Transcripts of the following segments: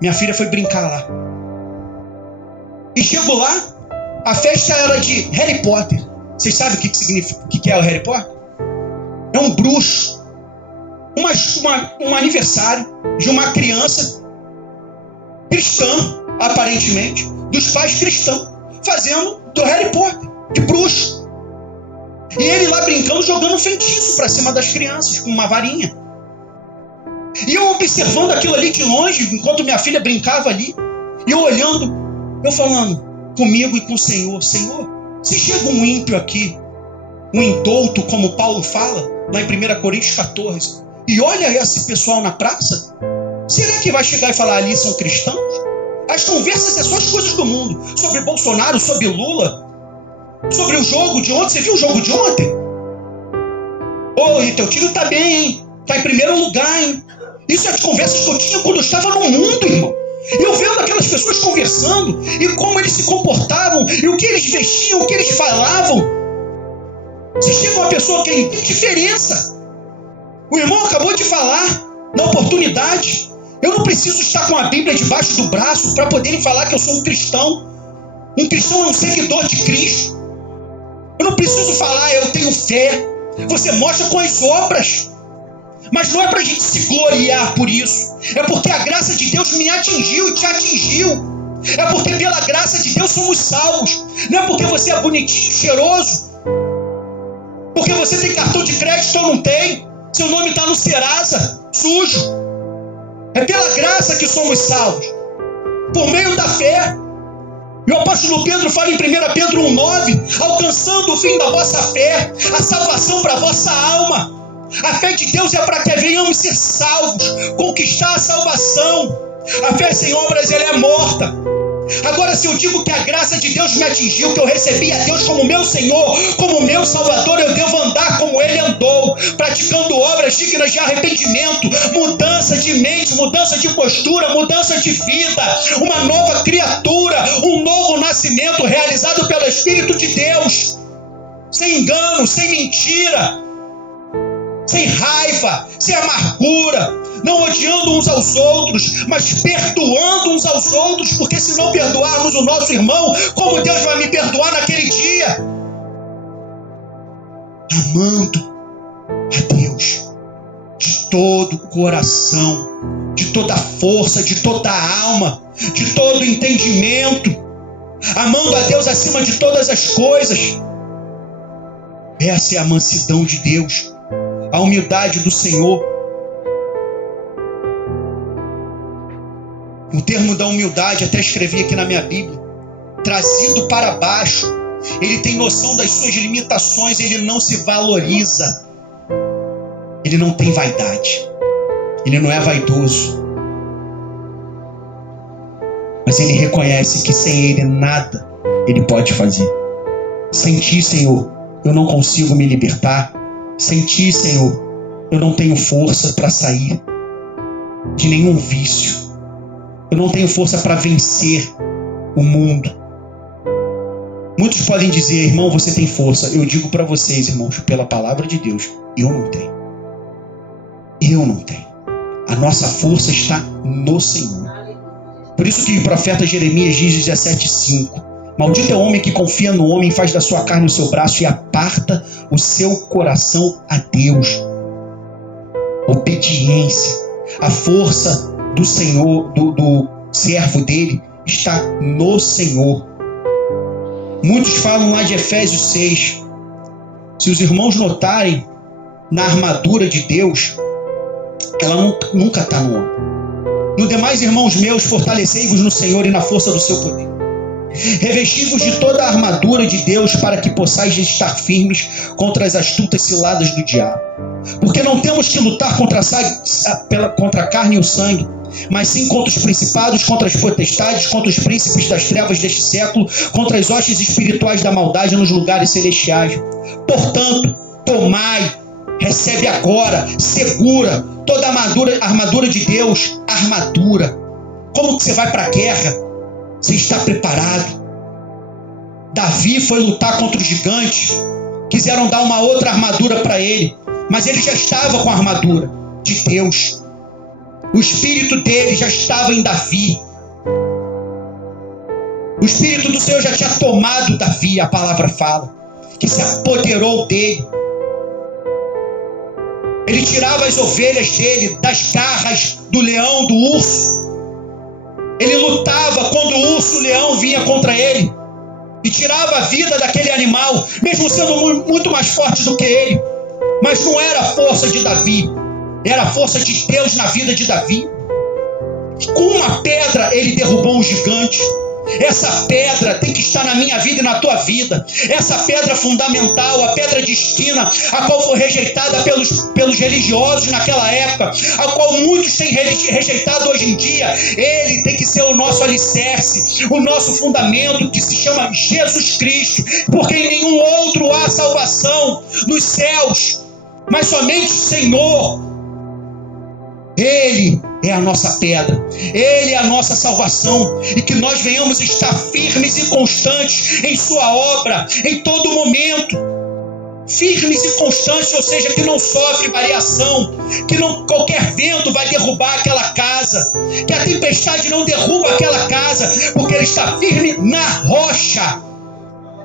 Minha filha foi brincar lá. E chego lá, a festa era de Harry Potter. Vocês sabem o que significa, o que é o Harry Potter? É um bruxo. Um aniversário de uma criança cristã, aparentemente, dos pais cristãos, fazendo do Harry Potter, de bruxo. E ele lá brincando, jogando feitiço para cima das crianças, com uma varinha. E eu observando aquilo ali de longe, enquanto minha filha brincava ali, e eu olhando, eu falando comigo e com o Senhor: Senhor, se chega um ímpio aqui, um indouto, como Paulo fala, lá em 1 Coríntios 14, e olha esse pessoal na praça, será que vai chegar e falar: ali são cristãos? As conversas é só as coisas do mundo, sobre Bolsonaro, sobre Lula, sobre o jogo de ontem. Você viu o jogo de ontem? E teu time tá bem, hein? Tá em primeiro lugar, hein? Isso é as conversas que eu tinha quando eu estava no mundo, irmão. Eu vendo aquelas pessoas conversando, e como eles se comportavam, e o que eles vestiam, o que eles falavam. Se chega uma pessoa que tem diferença. O irmão acabou de falar, na oportunidade. Eu não preciso estar com a Bíblia debaixo do braço para poderem falar que eu sou um cristão. Um cristão é um seguidor de Cristo. Eu não preciso falar: eu tenho fé. Você mostra com as obras. Mas não é para a gente se gloriar por isso. É porque a graça de Deus me atingiu e te atingiu. É porque pela graça de Deus somos salvos. Não é porque você é bonitinho, cheiroso, porque você tem cartão de crédito ou não tem, seu nome está no Serasa, sujo. É pela graça que somos salvos, por meio da fé. E o apóstolo Pedro fala em 1 Pedro 1,9: alcançando o fim da vossa fé, a salvação para a vossa alma. A fé de Deus é para que venhamos ser salvos, conquistar a salvação. A fé sem obras, ela é morta. Agora, se eu digo que a graça de Deus me atingiu, que eu recebi a Deus como meu Senhor, como meu Salvador, eu devo andar como Ele andou, praticando obras dignas de arrependimento, mudança de mente, mudança de postura, mudança de vida, uma nova criatura, um novo nascimento realizado pelo Espírito de Deus, sem engano, sem mentira, sem raiva, sem amargura, não odiando uns aos outros, mas perdoando uns aos outros, porque se não perdoarmos o nosso irmão, como Deus vai me perdoar naquele dia? Amando a Deus de todo o coração, de toda a força, de toda a alma, de todo o entendimento, amando a Deus acima de todas as coisas. Essa é a mansidão de Deus, a humildade do Senhor. O termo da humildade, até escrevi aqui na minha Bíblia, trazido para baixo. Ele tem noção das suas limitações, ele não se valoriza, ele não tem vaidade, ele não é vaidoso, mas ele reconhece que sem ele nada ele pode fazer. Sem ti, Senhor, eu não consigo me libertar. Sem ti, Senhor, eu não tenho força para sair de nenhum vício. Eu não tenho força para vencer o mundo. Muitos podem dizer: irmão, você tem força. Eu digo para vocês, irmãos, pela palavra de Deus, eu não tenho. Eu não tenho. A nossa força está no Senhor. Por isso que o profeta Jeremias diz 17,5: maldito é o homem que confia no homem, faz da sua carne o seu braço e aparta o seu coração a Deus. Obediência. A força do Senhor, do servo dele, está no Senhor. Muitos falam lá de Efésios 6. Se os irmãos notarem, na armadura de Deus, ela nunca está no homem. No demais, irmãos meus, fortalecei-vos no Senhor e na força do seu poder. Revesti-vos de toda a armadura de Deus, para que possais estar firmes contra as astutas ciladas do diabo. Porque não temos que lutar contra a carne e o sangue, mas sim contra os principados, contra as potestades, contra os príncipes das trevas deste século, contra as hostes espirituais da maldade nos lugares celestiais. Portanto, tomai, recebe agora, segura toda a armadura de Deus. Armadura. Como que você vai para a guerra? Você está preparado. Davi foi lutar contra os gigantes, quiseram dar uma outra armadura para ele, mas ele já estava com a armadura de Deus. O espírito dele já estava em Davi. O espírito do Senhor já tinha tomado Davi, a palavra fala, que se apoderou dele. Ele tirava as ovelhas dele das garras do leão, do urso. Ele lutava quando o urso, o leão vinha contra ele e tirava a vida daquele animal, mesmo sendo muito mais forte do que ele. Mas não era a força de Davi, era a força de Deus na vida de Davi. Com uma pedra ele derrubou um gigante. Essa pedra tem que estar na minha vida e na tua vida. Essa pedra fundamental, a pedra de esquina, a qual foi rejeitada pelos religiosos naquela época, a qual muitos têm rejeitado hoje em dia. Ele tem que ser o nosso alicerce, o nosso fundamento, que se chama Jesus Cristo, porque em nenhum outro há salvação nos céus, mas somente o Senhor. Ele é a nossa pedra, Ele é a nossa salvação, e que nós venhamos estar firmes e constantes em sua obra, em todo momento, firmes e constantes, ou seja, que não sofre variação, que não qualquer vento vai derrubar aquela casa, que a tempestade não derruba aquela casa, porque ele está firme na rocha.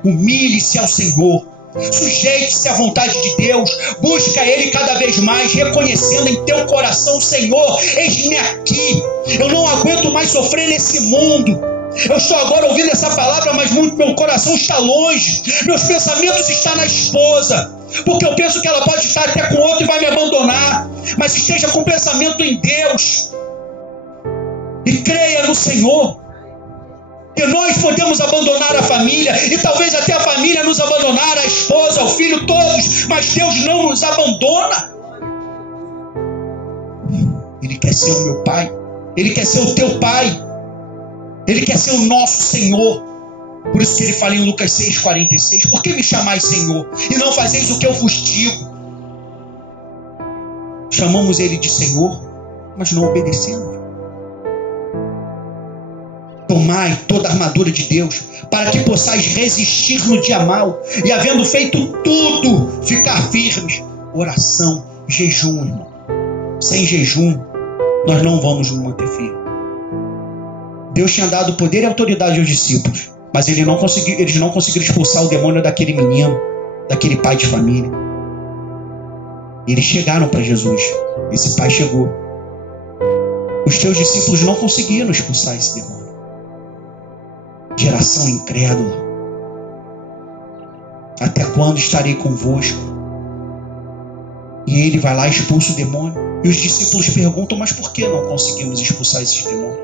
Humilhe-se ao Senhor, sujeite-se à vontade de Deus, busca Ele cada vez mais, reconhecendo em teu coração: Senhor, eis-me aqui, eu não aguento mais sofrer nesse mundo. Eu estou agora ouvindo essa palavra, mas meu coração está longe, meus pensamentos estão na esposa, porque eu penso que ela pode estar até com outro e vai me abandonar. Mas esteja com pensamento em Deus e creia no Senhor. Que nós podemos abandonar a família, e talvez até a família nos abandonar, a esposa, o filho, todos, mas Deus não nos abandona. Ele quer ser o meu Pai, Ele quer ser o teu Pai, Ele quer ser o nosso Senhor. Por isso que Ele fala em Lucas 6,46: por que me chamais Senhor, e não fazeis o que eu vos digo? Chamamos Ele de Senhor, mas não obedecemos. Tomai toda a armadura de Deus, para que possais resistir no dia mau, e havendo feito tudo, ficar firmes. Oração, jejum, irmão. Sem jejum, nós não vamos nos manter firmes. Deus tinha dado poder e autoridade aos discípulos, mas eles não conseguiram expulsar o demônio daquele menino, daquele pai de família. Eles chegaram para Jesus. Esse pai chegou. Os teus discípulos não conseguiram expulsar esse demônio. Geração incrédula, até quando estarei convosco? E ele vai lá e expulsa o demônio. E os discípulos perguntam: mas por que não conseguimos expulsar esses demônios?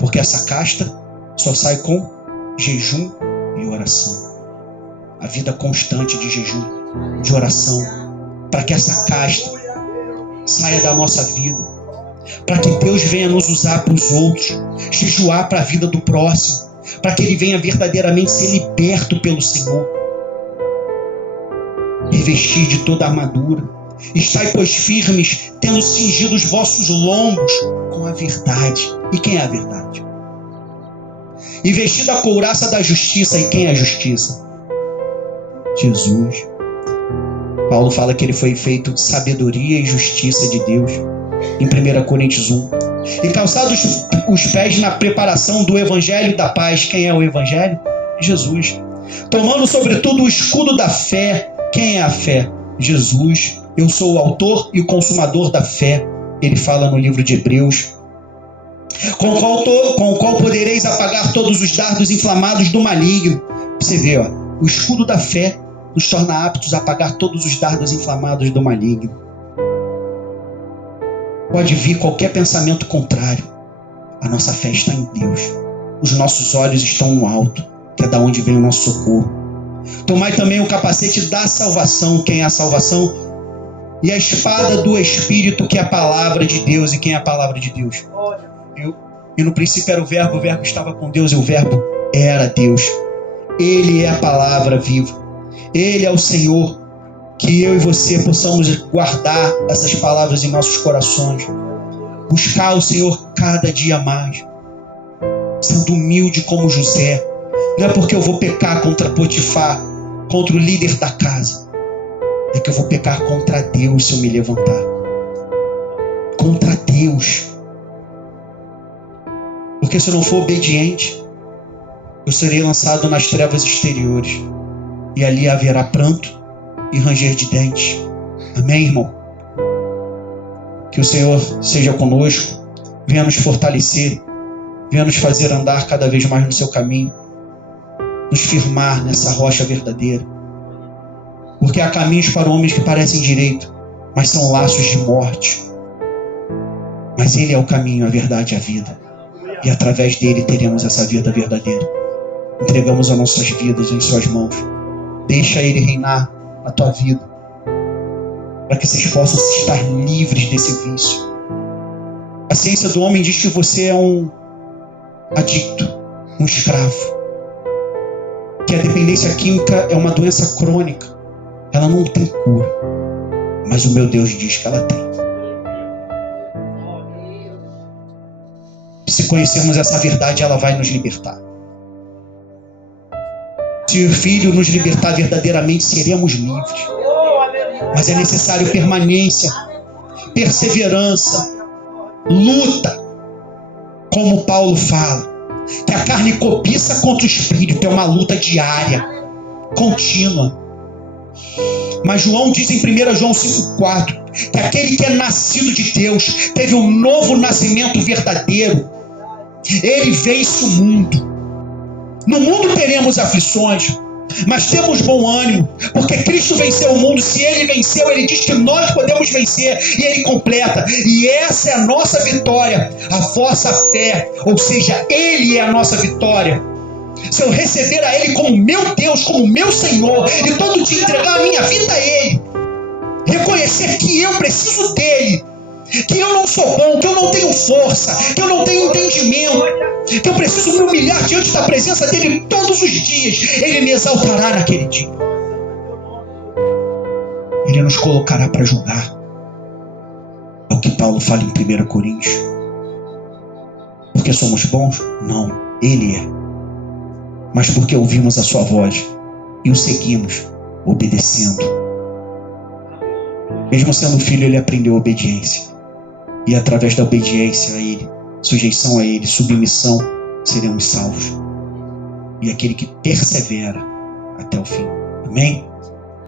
Porque essa casta só sai com jejum e oração. A vida constante de jejum, de oração, para que essa casta saia da nossa vida, para que Deus venha nos usar para os outros, jejuar para a vida do próximo, para que ele venha verdadeiramente ser liberto pelo Senhor. Revestir de toda a armadura. Estai, pois, firmes, tendo cingido os vossos lombos com a verdade. E quem é a verdade? E vestido a couraça da justiça. E quem é a justiça? Jesus. Paulo fala que ele foi feito de sabedoria e justiça de Deus, em 1 Coríntios 1. E calçados os pés na preparação do Evangelho da paz. Quem é o Evangelho? Jesus. Tomando sobretudo o escudo da fé. Quem é a fé? Jesus. Eu sou o autor e o consumador da fé. Ele fala no livro de Hebreus. Com o qual podereis apagar todos os dardos inflamados do maligno. Você vê, o escudo da fé nos torna aptos a apagar todos os dardos inflamados do maligno. Pode vir qualquer pensamento contrário, a nossa fé está em Deus. Os nossos olhos estão no alto, que é da onde vem o nosso socorro. Tomai também o capacete da salvação. Quem é a salvação? E a espada do Espírito, que é a palavra de Deus. E quem é a palavra de Deus? E no princípio era o verbo estava com Deus, e o verbo era Deus. Ele é a palavra viva. Ele é o Senhor. Que eu e você possamos guardar essas palavras em nossos corações. Buscar o Senhor cada dia mais. Sendo humilde como José. Não é porque eu vou pecar contra Potifar, contra o líder da casa. É que eu vou pecar contra Deus se eu me levantar. Contra Deus. Porque se eu não for obediente, eu serei lançado nas trevas exteriores. E ali haverá pranto e ranger de dentes. Amém, irmão? Que o Senhor seja conosco, venha nos fortalecer, venha nos fazer andar cada vez mais no seu caminho, nos firmar nessa rocha verdadeira. Porque há caminhos para homens que parecem direito, mas são laços de morte. Mas Ele é o caminho, a verdade e a vida. E através dele teremos essa vida verdadeira. Entregamos as nossas vidas em suas mãos. Deixa Ele reinar na tua vida, para que vocês possam estar livres desse vício. A ciência do homem diz que você é um adicto, um escravo. Que a dependência química é uma doença crônica. Ela não tem cura. Mas o meu Deus diz que ela tem. Se conhecermos essa verdade, ela vai nos libertar. Se o Filho nos libertar verdadeiramente, seremos livres. Mas é necessário permanência, perseverança, luta. Como Paulo fala, que a carne cobiça contra o Espírito, é uma luta diária, contínua. Mas João diz em 1 João 5,4 que aquele que é nascido de Deus teve um novo nascimento verdadeiro. Ele vence o mundo. No mundo teremos aflições, mas temos bom ânimo, porque Cristo venceu o mundo. Se Ele venceu, Ele diz que nós podemos vencer, e Ele completa. E essa é a nossa vitória, a vossa fé, ou seja, Ele é a nossa vitória. Se eu receber a Ele como meu Deus, como meu Senhor, e todo dia entregar a minha vida a Ele, reconhecer que eu preciso dEle, que eu não sou bom, que eu não tenho força, que eu não tenho entendimento, que eu preciso me humilhar diante da presença dEle todos os dias, Ele me exaltará naquele dia. Ele nos colocará para julgar. É o que Paulo fala em 1 Coríntios. Porque somos bons? Não, Ele é. Mas porque ouvimos a sua voz e o seguimos, obedecendo. Mesmo sendo filho, ele aprendeu obediência. E através da obediência a Ele, sujeição a Ele, submissão, seremos salvos. E aquele que persevera até o fim. Amém?